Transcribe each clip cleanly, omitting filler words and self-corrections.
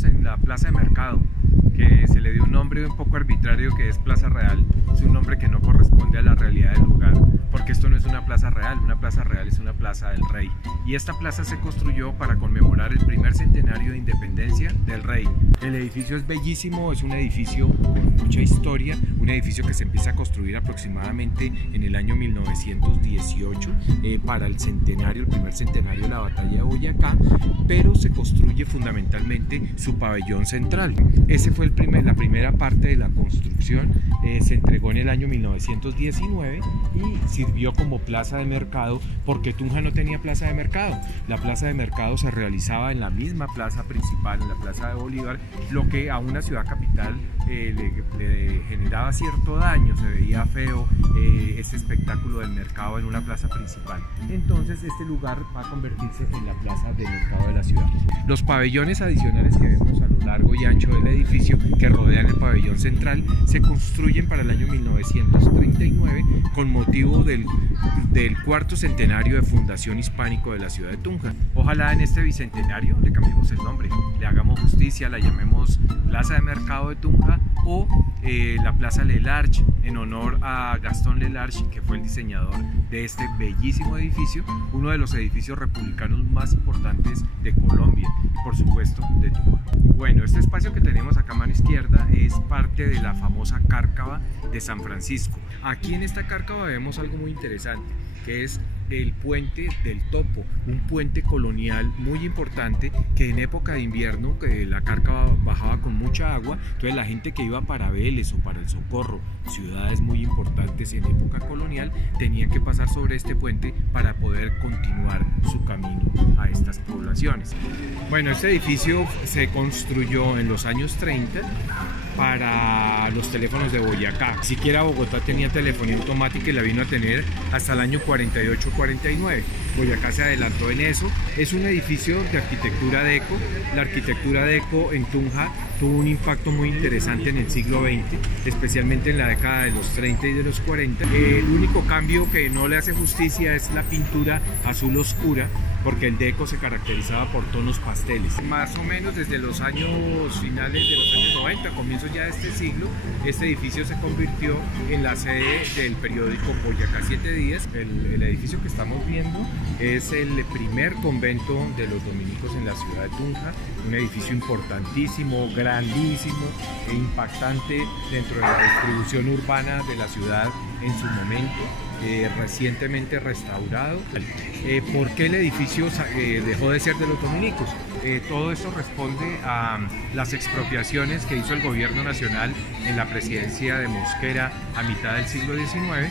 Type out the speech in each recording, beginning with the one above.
estamos en la Plaza de Mercado, que se le dio un nombre un poco arbitrario, que es Plaza Real. Es un nombre que no corresponde a la realidad del lugar, porque esto no es una plaza real es una plaza del rey. Y esta plaza se construyó para conmemorar el primer centenario de independencia del rey. El edificio es bellísimo, es un edificio con mucha historia, un edificio que se empieza a construir aproximadamente en el año 1918 para el centenario, el primer centenario de la batalla de Boyacá, pero se construye fundamentalmente su pabellón central. Ese fue la primera parte de la construcción, se entregó en el año 1919 y sirvió como plaza de mercado, porque Tunja no tenía plaza de mercado. La plaza de mercado se realizaba en la misma plaza principal, en la plaza de Bolívar, lo que a una ciudad capital le generaba cierto daño. Se veía feo ese espectáculo del mercado en una plaza principal. Entonces este lugar va a convertirse en la plaza de mercado de la ciudad. Los pabellones adicionales que vemos a lo largo y ancho del edificio, que rodean el pabellón central, se construyen para el año 1939 con motivo del cuarto centenario de fundación hispánico de la ciudad de Tunja. Ojalá en este bicentenario le cambiemos el nombre, le hagamos justicia, la llamemos Plaza de Mercado de Tunja o la Plaza Lelarche, en honor a Gastón Lelarche, que fue el diseñador de este bellísimo edificio, uno de los edificios republicanos más importantes de Colombia y por supuesto de Tunja. Bueno, este espacio que tenemos acá a mano izquierda es parte de la famosa cárcava de San Francisco. Aquí en esta cárcava vemos algo muy interesante, que es el puente del Topo, un puente colonial muy importante, que en época de invierno, que la cárcava bajaba con mucha agua, entonces la gente que iba para Vélez o para El Socorro, ciudades muy importantes en época colonial, tenían que pasar sobre este puente para poder continuar su camino a estas poblaciones. Bueno, este edificio se construyó en los años 30 para los teléfonos de Boyacá. Ni siquiera Bogotá tenía telefonía automática y la vino a tener hasta el año 48-49. Boyacá se adelantó en eso. Es un edificio de arquitectura deco. La arquitectura deco en Tunja tuvo un impacto muy interesante en el siglo XX, especialmente en la década de los 30 y de los 40. El único cambio que no le hace justicia es la pintura azul oscura, porque el deco se caracterizaba por tonos pasteles. Más o menos desde los años finales de los años 90, comienzos ya de este siglo, este edificio se convirtió en la sede del periódico Boyacá 7 Días. El edificio que estamos viendo es el primer convento de los dominicos en la ciudad de Tunja, un edificio importantísimo, grandísimo e impactante dentro de la distribución urbana de la ciudad en su momento. Recientemente restaurado. ¿Por qué el edificio dejó de ser de los dominicos? Todo esto responde a las expropiaciones que hizo el gobierno nacional en la presidencia de Mosquera a mitad del siglo XIX.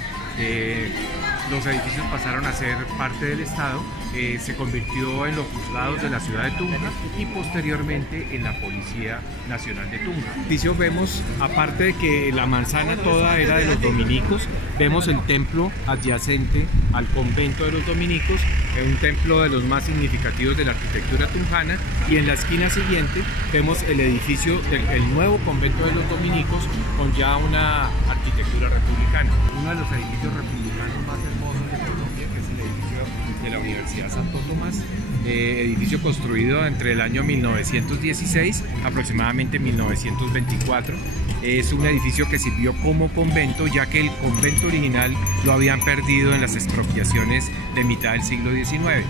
Los edificios pasaron a ser parte del Estado, se convirtió en los juzgados de la ciudad de Tunja y posteriormente en la Policía Nacional de Tunja. En el edificio vemos, aparte de que la manzana toda era de los dominicos, vemos el templo adyacente al convento de los dominicos, un templo de los más significativos de la arquitectura tunjana, y en la esquina siguiente vemos el edificio del nuevo convento de los dominicos con ya una arquitectura republicana. Uno de los edificios republicanos más hermosos de Colombia, que es el edificio de la Universidad Santo Tomás, edificio construido entre el año 1916 aproximadamente 1924. Es un edificio que sirvió como convento, ya que el convento original lo habían perdido en las expropiaciones de mitad del siglo XIX.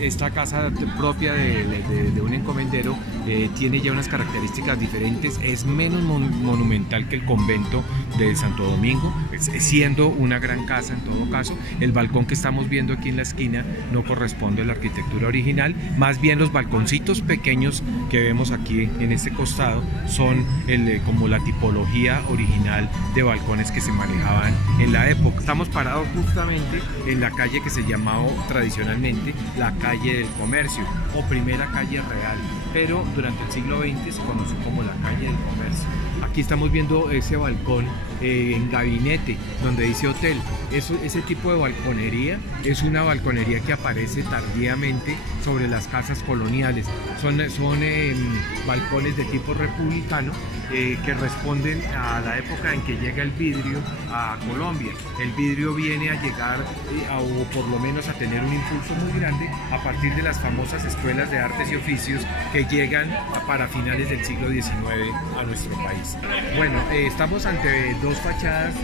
Esta casa propia de un encomendero tiene ya unas características diferentes, es menos monumental que el convento de Santo Domingo, siendo una gran casa en todo caso. El balcón que estamos viendo aquí en la esquina no corresponde a la arquitectura original, más bien los balconcitos pequeños que vemos aquí en este costado son como la tipología original de balcones que se manejaban en la época. Estamos parados justamente en la calle que se llamaba tradicionalmente la calle del comercio o primera calle real, pero durante el siglo XX se conoció como la calle del comercio. Aquí estamos viendo ese balcón en gabinete, donde dice hotel. Ese tipo de balconería es una balconería que aparece tardíamente sobre las casas coloniales. Son balcones de tipo republicano que responden a la época en que llega el vidrio a Colombia. El vidrio viene a llegar, o por lo menos a tener un impulso muy grande a partir de las famosas escuelas de artes y oficios que llegan para finales del siglo XIX a nuestro país. Bueno, estamos ante dos fachadas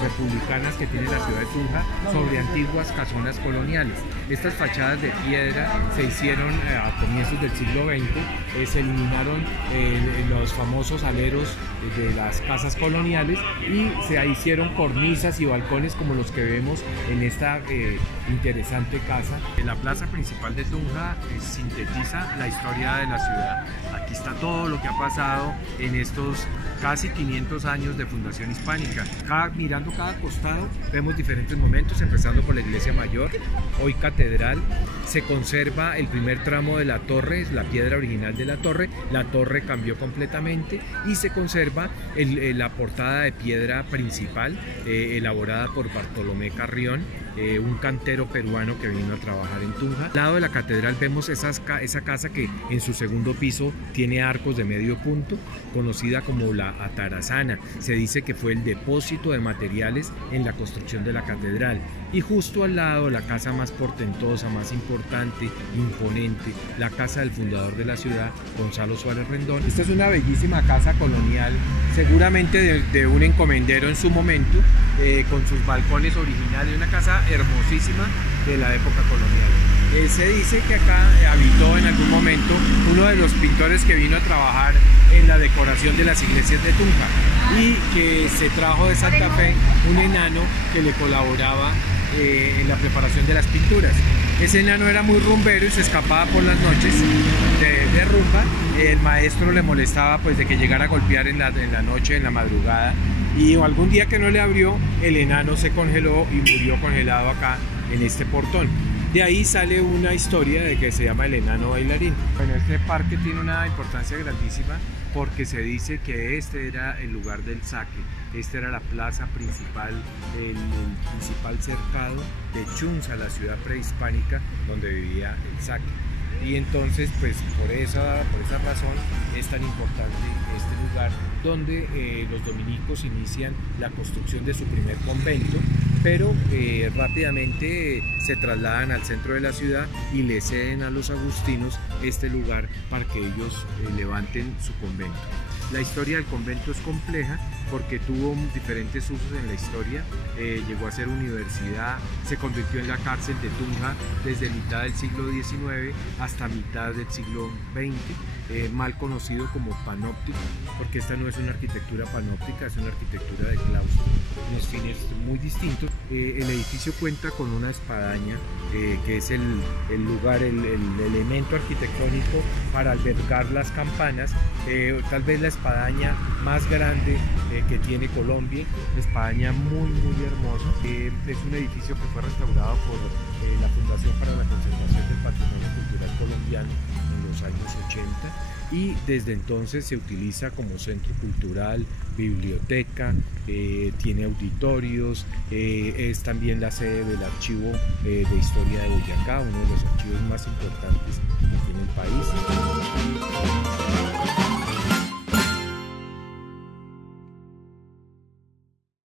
republicanas que tiene la ciudad de Tunja sobre antiguas casonas coloniales. Estas fachadas de piedra se hicieron a comienzos del siglo XX, se eliminaron los famosos aleros de las casas coloniales y se hicieron cornisas y balcones como los que vemos en esta interesante casa. La plaza principal de Tunja sintetiza la historia de la ciudad. Aquí está todo lo que ha pasado en estos casi 500 años de fundación hispánica. Mirando cada costado vemos diferentes momentos, empezando por la iglesia mayor, hoy catedral. Se conserva el primer tramo de la torre, es la piedra original de la torre cambió completamente y se conserva la portada de piedra principal elaborada por Bartolomé Carrión, un cantero peruano que vino a trabajar en Tunja. Al lado de la catedral vemos esa casa que en su segundo piso tiene arcos de medio punto, conocida como la Atarazana. Se dice que fue el depósito de materiales en la construcción de la catedral. Y justo al lado, la casa más portentosa, más importante, imponente, la casa del fundador de la ciudad, Gonzalo Suárez Rendón. Esta es una bellísima casa colonial, seguramente de un encomendero en su momento, con sus balcones originales, una casa hermosísima de la época colonial. Se dice que acá habitó en algún momento uno de los pintores que vino a trabajar en la decoración de las iglesias de Tunja y que se trajo de Santa Fe un enano que le colaboraba en la preparación de las pinturas. Ese enano era muy rumbero y se escapaba por las noches de rumba. El maestro le molestaba pues de que llegara a golpear en la noche, en la madrugada, y algún día que no le abrió, el enano se congeló y murió congelado acá en este portón. De ahí sale una historia de que se llama el enano bailarín. Bueno, este parque tiene una importancia grandísima porque se dice que este era el lugar del saque. Esta era la plaza principal, el principal cercado de Chunza, la ciudad prehispánica donde vivía el saque. Y entonces, pues por esa razón es tan importante este lugar donde los dominicos inician la construcción de su primer convento, pero rápidamente se trasladan al centro de la ciudad y le ceden a los agustinos este lugar para que ellos levanten su convento. La historia del convento es compleja porque tuvo diferentes usos en la historia, llegó a ser universidad, se convirtió en la cárcel de Tunja desde mitad del siglo XIX hasta mitad del siglo XX, mal conocido como panóptico, porque esta no es una arquitectura panóptica, es una arquitectura de claustro, unos fines muy distintos. El edificio cuenta con una espadaña, que es el lugar, el elemento arquitectónico para albergar las campanas, tal vez la espadaña más grande que tiene Colombia, una espadaña muy hermosa. Es un edificio que fue restaurado por la Fundación para la Conservación del Patrimonio Cultural Colombiano en los años 80 y desde entonces se utiliza como centro cultural, biblioteca, tiene auditorios, es también la sede del Archivo de Historia de Boyacá, uno de los archivos más importantes que tiene el país.